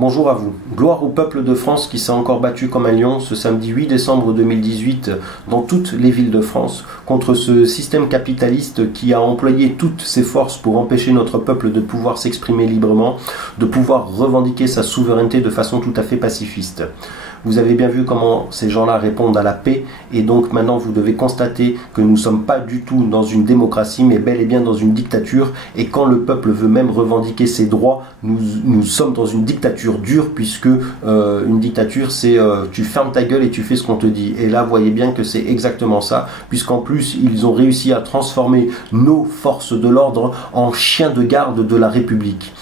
Bonjour à vous. Gloire au peuple de France qui s'est encore battu comme un lion ce samedi 8 décembre 2018 dans toutes les villes de France contre ce système capitaliste qui a employé toutes ses forces pour empêcher notre peuple de pouvoir s'exprimer librement, de pouvoir revendiquer sa souveraineté de façon tout à fait pacifiste. Vous avez bien vu comment ces gens-là répondent à la paix et donc maintenant vous devez constater que nous ne sommes pas du tout dans une démocratie mais bel et bien dans une dictature, et quand le peuple veut même revendiquer ses droits, nous sommes dans une dictature dure, puisque une dictature c'est tu fermes ta gueule et tu fais ce qu'on te dit, et là vous voyez bien que c'est exactement ça, puisqu'en plus ils ont réussi à transformer nos forces de l'ordre en chiens de garde de la République.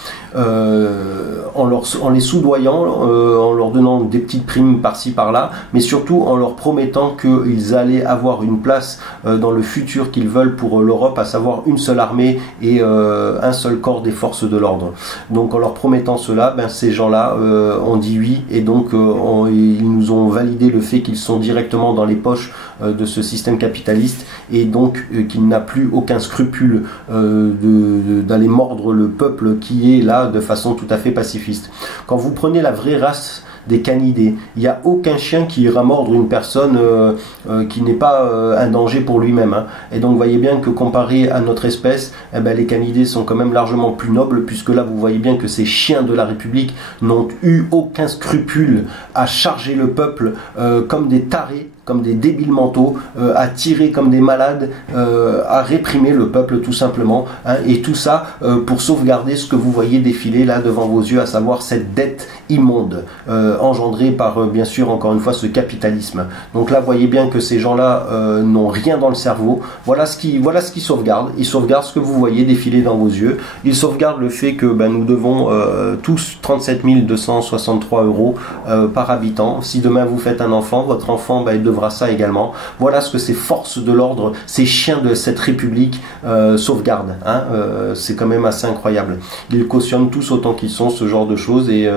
En les soudoyant, en leur donnant des petites primes par-ci par-là, mais surtout en leur promettant qu'ils allaient avoir une place dans le futur qu'ils veulent pour l'Europe, à savoir une seule armée et un seul corps des forces de l'ordre. Donc en leur promettant cela, ces gens-là ont dit oui, et donc ils nous ont validé le fait qu'ils sont directement dans les poches de ce système capitaliste, et donc qu'il n'a plus aucun scrupule d'aller mordre le peuple qui est là de façon tout à fait pacifiste. Quand vous prenez la vraie race des canidés, il n'y a aucun chien qui ira mordre une personne qui n'est pas un danger pour lui-même, hein. Et donc vous voyez bien que comparé à notre espèce, les canidés sont quand même largement plus nobles, puisque là vous voyez bien que ces chiens de la République n'ont eu aucun scrupule à charger le peuple comme des tarés, comme des débiles mentaux, à tirer comme des malades, à réprimer le peuple tout simplement, hein, et tout ça pour sauvegarder ce que vous voyez défiler là devant vos yeux, à savoir cette dette immonde engendrée par bien sûr encore une fois ce capitalisme. Donc là vous voyez bien que ces gens-là n'ont rien dans le cerveau. Voilà ce qu'ils sauvegardent. Ils sauvegardent ce que vous voyez défiler dans vos yeux. Ils sauvegardent le fait que nous devons tous 37 263 € par habitant. Si demain vous faites un enfant, votre enfant il devra ça également. Voilà ce que ces forces de l'ordre, ces chiens de cette République sauvegardent, hein. C'est quand même assez incroyable. Ils cautionnent tous autant qu'ils sont ce genre de choses, et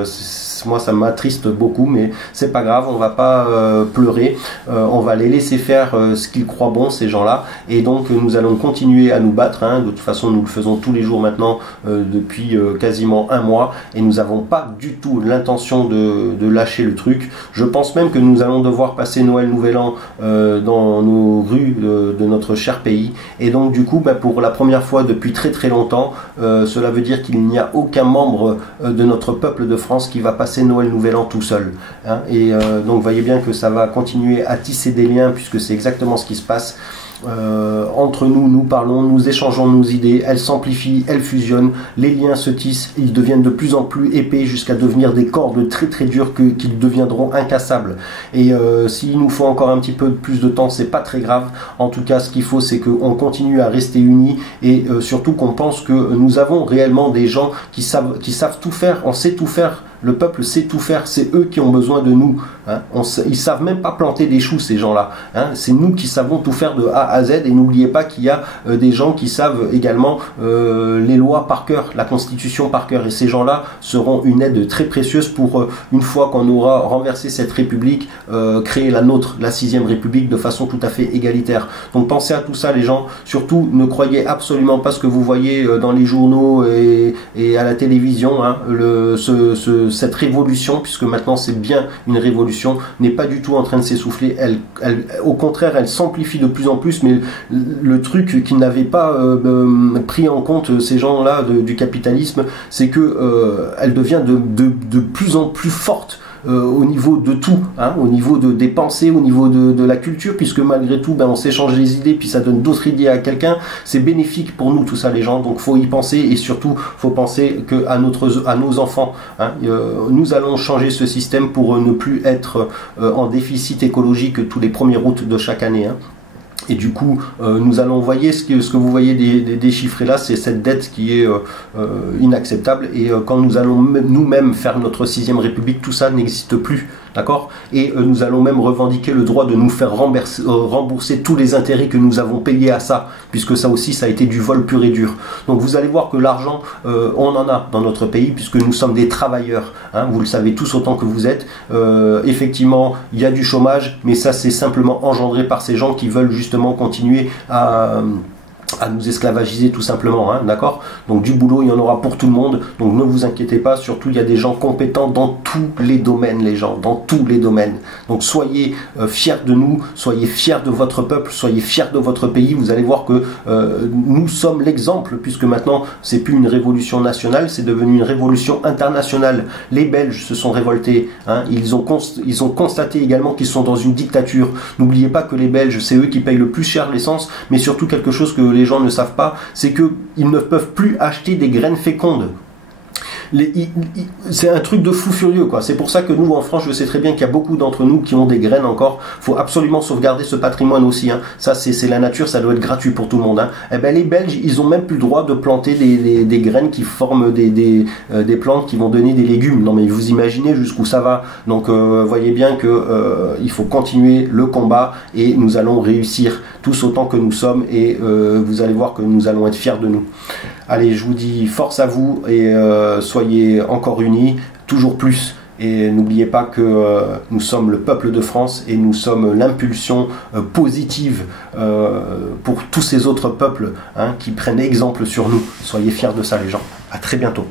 moi ça m'attriste beaucoup, mais c'est pas grave, on va pas pleurer, on va les laisser faire ce qu'ils croient bon, ces gens-là, et donc nous allons continuer à nous battre, hein. De toute façon nous le faisons tous les jours maintenant depuis quasiment un mois, et nous n'avons pas du tout l'intention de lâcher le truc. Je pense même que nous allons devoir passer Noël, Nouvel An dans nos rues de notre cher pays, et donc du coup pour la première fois depuis très très longtemps, cela veut dire qu'il n'y a aucun membre de notre peuple de France qui va passer Noël, Nouvel An tout seul, hein. Et donc vous voyez bien que ça va continuer à tisser des liens, puisque c'est exactement ce qui se passe. Entre nous, nous parlons, nous échangeons nos idées, elles s'amplifient, elles fusionnent, les liens se tissent, ils deviennent de plus en plus épais jusqu'à devenir des cordes très très dures qu'ils deviendront incassables. Et s'il nous faut encore un petit peu plus de temps, c'est pas très grave. En tout cas, ce qu'il faut, c'est qu'on continue à rester unis, et surtout qu'on pense que nous avons réellement des gens qui savent tout faire. On sait tout faire. Le peuple sait tout faire, c'est eux qui ont besoin de nous, hein. Ils savent même pas planter des choux, ces gens-là, hein. C'est nous qui savons tout faire de A à Z, et n'oubliez pas qu'il y a des gens qui savent également les lois par cœur, la Constitution par cœur, et ces gens-là seront une aide très précieuse pour, une fois qu'on aura renversé cette République, créer la nôtre, la 6e République, de façon tout à fait égalitaire. Donc pensez à tout ça les gens, surtout ne croyez absolument pas ce que vous voyez dans les journaux et à la télévision, hein. Cette révolution, puisque maintenant c'est bien une révolution, n'est pas du tout en train de s'essouffler. Au contraire, elle s'amplifie de plus en plus, mais le truc qu'ils n'avaient pas pris en compte, ces gens-là du capitalisme, c'est que elle devient de plus en plus forte. Au niveau de tout, hein, au niveau des pensées, au niveau de la culture, puisque malgré tout on s'échange les idées, puis ça donne d'autres idées à quelqu'un. C'est bénéfique pour nous tout ça les gens, donc faut y penser, et surtout faut penser à nos enfants, hein. Nous allons changer ce système pour ne plus être en déficit écologique tous les 1er août de chaque année, hein. Et du coup, nous allons voir ce que vous voyez déchiffré là, c'est cette dette qui est inacceptable. Et quand nous allons nous-mêmes faire notre 6e République, tout ça n'existe plus. D'accord? Et nous allons même revendiquer le droit de nous faire rembourser tous les intérêts que nous avons payés à ça, puisque ça aussi, ça a été du vol pur et dur. Donc vous allez voir que l'argent, on en a dans notre pays, puisque nous sommes des travailleurs, hein, vous le savez tous autant que vous êtes. Effectivement, il y a du chômage, mais ça c'est simplement engendré par ces gens qui veulent justement continuer à nous esclavagiser tout simplement, hein, d'accord? Donc du boulot, il y en aura pour tout le monde, donc ne vous inquiétez pas, surtout il y a des gens compétents dans tous les domaines, les gens, dans tous les domaines. Donc soyez fiers de nous, soyez fiers de votre peuple, soyez fiers de votre pays, vous allez voir que nous sommes l'exemple, puisque maintenant c'est plus une révolution nationale, c'est devenu une révolution internationale. Les Belges se sont révoltés, hein, ils ont constaté également qu'ils sont dans une dictature. N'oubliez pas que les Belges, c'est eux qui payent le plus cher l'essence, mais surtout quelque chose que les gens ne savent pas, c'est qu'ils ne peuvent plus acheter des graines fécondes. C'est un truc de fou furieux, quoi. C'est pour ça que nous en France, je sais très bien qu'il y a beaucoup d'entre nous qui ont des graines encore. Faut absolument sauvegarder ce patrimoine aussi, hein. Ça c'est la nature, ça doit être gratuit pour tout le monde, hein. Eh ben les Belges, ils ont même plus le droit de planter des graines qui forment des plantes qui vont donner des légumes. Non mais vous imaginez jusqu'où ça va. Donc voyez bien que il faut continuer le combat et nous allons réussir tous autant que nous sommes et vous allez voir que nous allons être fiers de nous. Allez, je vous dis force à vous et soyez encore unis, toujours plus. Et n'oubliez pas que nous sommes le peuple de France et nous sommes l'impulsion positive pour tous ces autres peuples, hein, qui prennent exemple sur nous. Soyez fiers de ça les gens. À très bientôt.